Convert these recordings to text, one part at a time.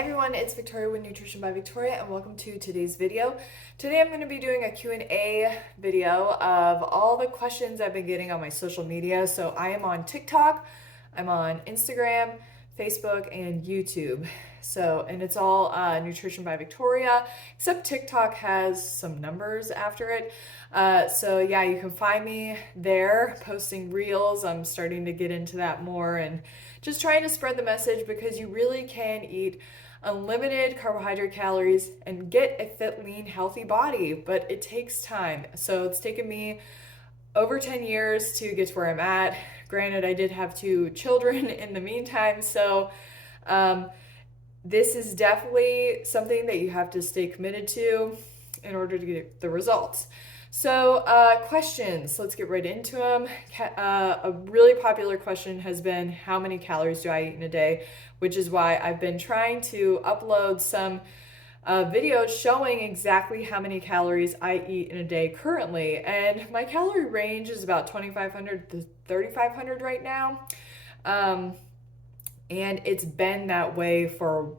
Everyone, it's Victoria with Nutrition by Victoria and welcome to today's video. Today I'm going to be doing a Q&A video of all the questions I've been getting on my social media. So I am on TikTok, I'm on Instagram, Facebook, and YouTube. And it's all Nutrition by Victoria, except TikTok has some numbers after it. Yeah, you can find me there posting reels. I'm starting to get into that more and just trying to spread the message because you really can eat unlimited carbohydrate calories and get a fit, lean, healthy body, but it takes time. So it's taken me over 10 years to get to where I'm at. Granted, I did have 2 children in the meantime, so this is definitely something that you have to stay committed to in order to get the results. So questions, let's get right into them. A really popular question has been, how many calories do I eat in a day? Which is why I've been trying to upload some videos showing exactly how many calories I eat in a day currently. And my calorie range is about 2,500 to 3,500 right now. And it's been that way for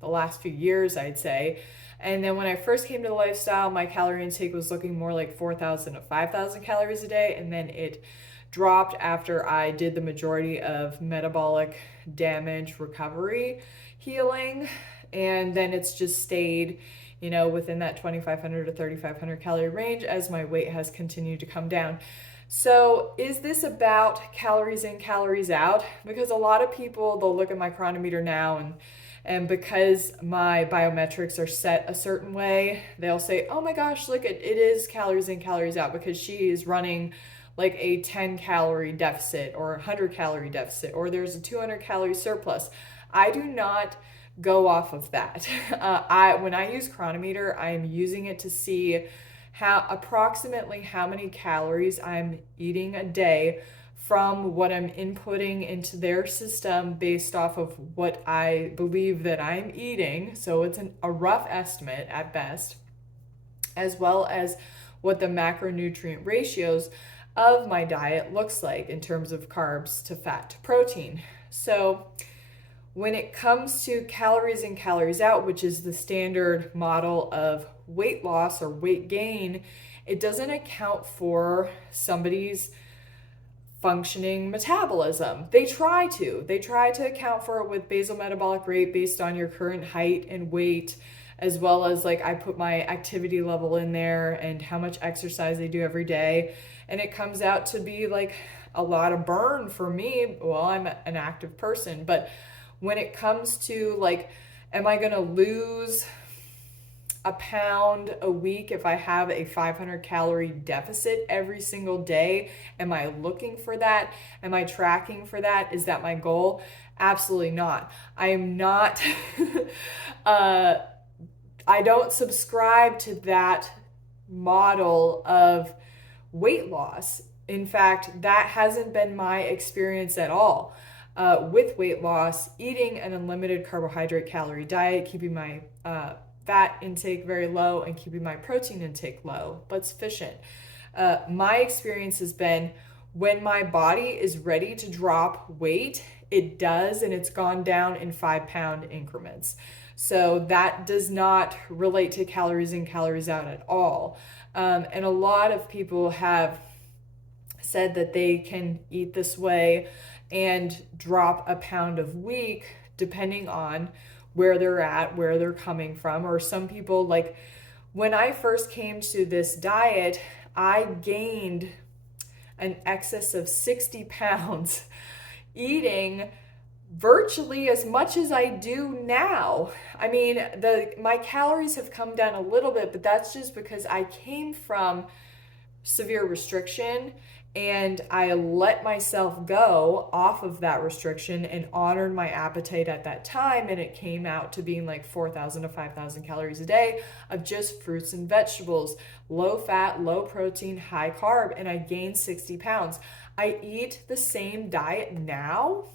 the last few years, I'd say. And then when I first came to the lifestyle, my calorie intake was looking more like 4,000 to 5,000 calories a day. And then it dropped after I did the majority of metabolic damage recovery healing. And then it's just stayed, within that 2,500 to 3,500 calorie range as my weight has continued to come down. So is this about calories in, calories out? Because a lot of people, they'll look at my chronometer now and because my biometrics are set a certain way, they'll say, oh my gosh, look, it is calories in, calories out, because she is running like a 10 calorie deficit or a 100 calorie deficit, or there's a 200 calorie surplus. I do not go off of that. When I use chronometer, I'm using it to see approximately how many calories I'm eating a day from what I'm inputting into their system based off of what I believe that I'm eating. So it's a rough estimate at best, as well as what the macronutrient ratios of my diet looks like in terms of carbs to fat to protein. So when it comes to calories in, calories out, which is the standard model of weight loss or weight gain, it doesn't account for somebody's functioning metabolism. They try to account for it with basal metabolic rate based on your current height and weight, as well as I put my activity level in there and how much exercise they do every day. And it comes out to be a lot of burn for me. Well, I'm an active person, but when it comes to am I going to lose a pound a week if I have a 500 calorie deficit every single day? Am I looking for that? Am I tracking for that? Is that my goal? Absolutely not. I am not, I don't subscribe to that model of weight loss. In fact, that hasn't been my experience at all. With weight loss, eating an unlimited carbohydrate calorie diet, keeping my fat intake very low and keeping my protein intake low but sufficient. My experience has been when my body is ready to drop weight, it does, and it's gone down in 5-pound increments. So that does not relate to calories in, calories out at all. And a lot of people have said that they can eat this way and drop a pound a week depending on where they're at, where they're coming from. Or some people, when I first came to this diet, I gained an excess of 60 pounds eating virtually as much as I do now. I mean, my calories have come down a little bit, but that's just because I came from severe restriction and I let myself go off of that restriction and honored my appetite at that time, and it came out to being 4,000 to 5,000 calories a day of just fruits and vegetables, low fat, low protein, high carb, and I gained 60 pounds. I eat the same diet now,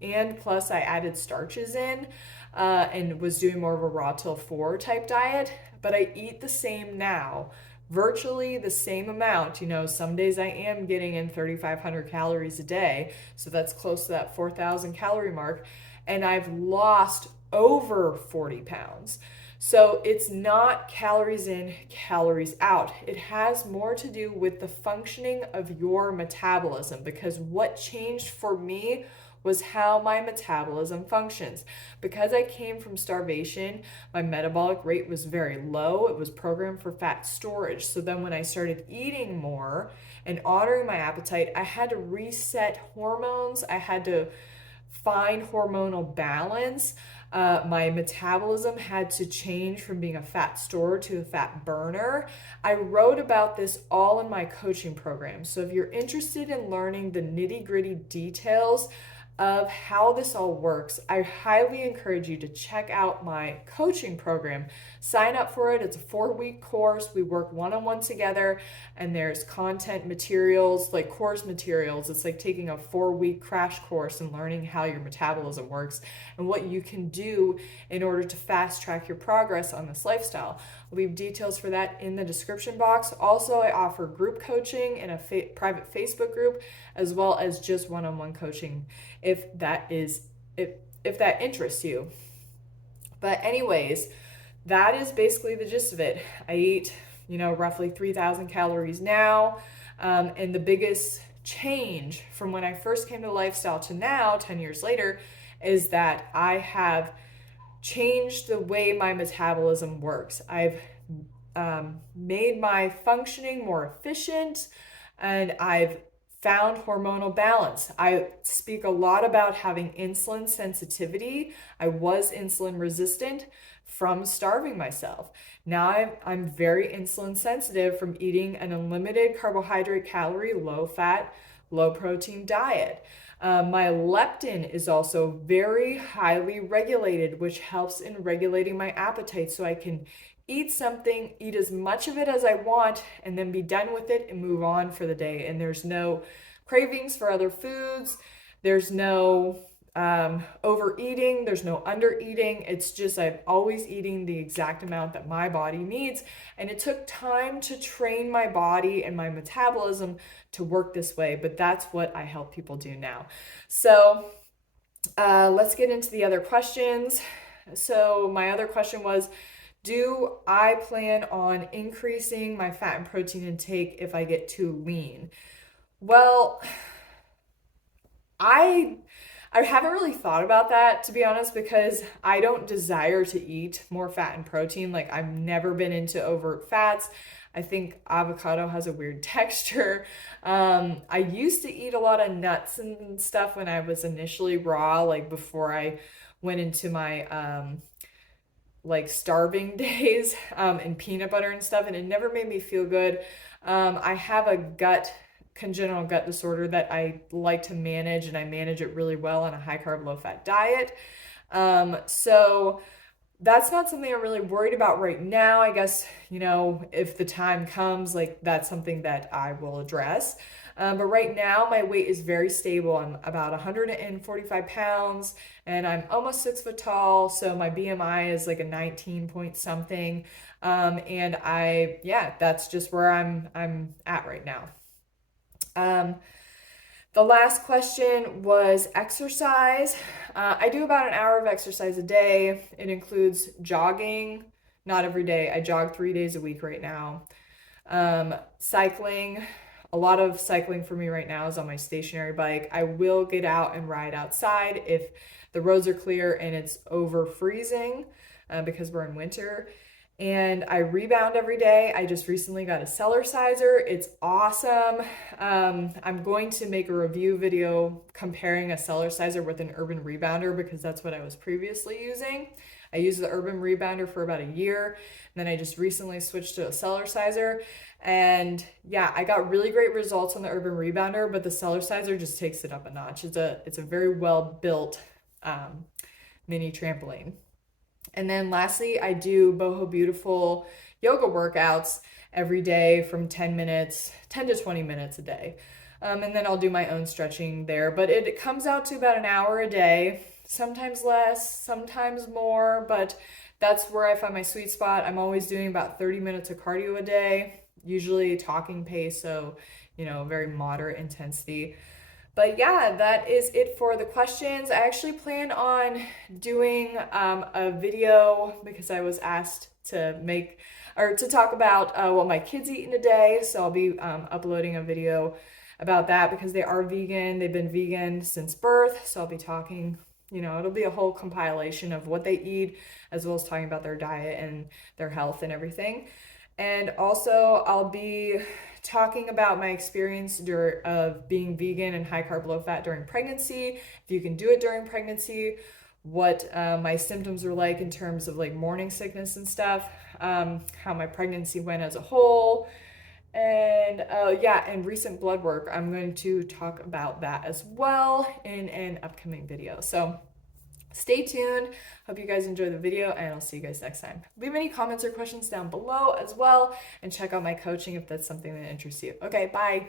and plus I added starches in and was doing more of a raw till 4 type diet, but I eat the same now, virtually the same amount. Some days I am getting in 3,500 calories a day, so that's close to that 4,000 calorie mark, and I've lost over 40 pounds. So it's not calories in, calories out. It has more to do with the functioning of your metabolism, because what changed for me was how my metabolism functions. Because I came from starvation, my metabolic rate was very low. It was programmed for fat storage. So then when I started eating more and honoring my appetite, I had to reset hormones. I had to find hormonal balance. My metabolism had to change from being a fat storer to a fat burner. I wrote about this all in my coaching program. So if you're interested in learning the nitty gritty details of how this all works, I highly encourage you to check out my coaching program. Sign up for it. It's a 4-week course. We work one-on-one together, and there's content materials, like course materials. It's like taking a 4-week crash course and learning how your metabolism works and what you can do in order to fast track your progress on this lifestyle. I'll leave details for that in the description box. Also, I offer group coaching in a private Facebook group, as well as just one-on-one coaching if that interests you. But anyways, that is basically the gist of it. I eat, roughly 3,000 calories now. And the biggest change from when I first came to lifestyle to now, 10 years later, is that I have changed the way my metabolism works. I've made my functioning more efficient, and I've found hormonal balance. I speak a lot about having insulin sensitivity. I was insulin resistant from starving myself. Now I'm very insulin sensitive from eating an unlimited carbohydrate, calorie, low fat, low protein diet. My leptin is also very highly regulated, which helps in regulating my appetite, so I can eat something, eat as much of it as I want, and then be done with it and move on for the day. And there's no cravings for other foods. There's no overeating. There's no undereating. It's just I'm always eating the exact amount that my body needs. And it took time to train my body and my metabolism to work this way, but that's what I help people do now. So let's get into the other questions. So my other question was, do I plan on increasing my fat and protein intake if I get too lean? Well, I haven't really thought about that, to be honest, because I don't desire to eat more fat and protein. Like, I've never been into overt fats. I think avocado has a weird texture. I used to eat a lot of nuts and stuff when I was initially raw, like before I went into my like starving days, and peanut butter and stuff, and it never made me feel good. I have a congenital gut disorder that I like to manage, and I manage it really well on a high carb, low fat diet. So that's not something I'm really worried about right now. I guess, if the time comes, like that's something that I will address. But right now, my weight is very stable. I'm about 145 pounds, and I'm almost 6 foot tall. So my BMI is like a 19 point something. And that's just where I'm at right now. The last question was exercise. I do about an hour of exercise a day. It includes jogging, not every day. I jog 3 days a week right now. Cycling. A lot of cycling for me right now is on my stationary bike. I will get out and ride outside if the roads are clear and it's over freezing, because we're in winter. And I rebound every day. I just recently got a cellar sizer. It's awesome. I'm going to make a review video comparing a cellar sizer with an urban rebounder, because that's what I was previously using. I used the urban rebounder for about a year, and then I just recently switched to a cellar sizer. And yeah, I got really great results on the urban rebounder, but the cellar sizer just takes it up a notch. It's a very well built mini trampoline. And then lastly, I do Boho Beautiful yoga workouts every day from 10 to 20 minutes a day. And then I'll do my own stretching there. But it comes out to about an hour a day, sometimes less, sometimes more. But that's where I find my sweet spot. I'm always doing about 30 minutes of cardio a day, usually talking pace, so, very moderate intensity. But yeah, that is it for the questions. I actually plan on doing a video because I was asked to make or to talk about what my kids eat in a day. So I'll be uploading a video about that because they are vegan. They've been vegan since birth. So I'll be talking, it'll be a whole compilation of what they eat as well as talking about their diet and their health and everything. And also, I'll be talking about my experience of being vegan and high carb, low fat during pregnancy. If you can do it during pregnancy, what my symptoms were like in terms of like morning sickness and stuff, how my pregnancy went as a whole, and yeah, and recent blood work. I'm going to talk about that as well in an upcoming video. So stay tuned. Hope you guys enjoy the video, and I'll see you guys next time. Leave any comments or questions down below as well, and check out my coaching if that's something that interests you. Okay, bye.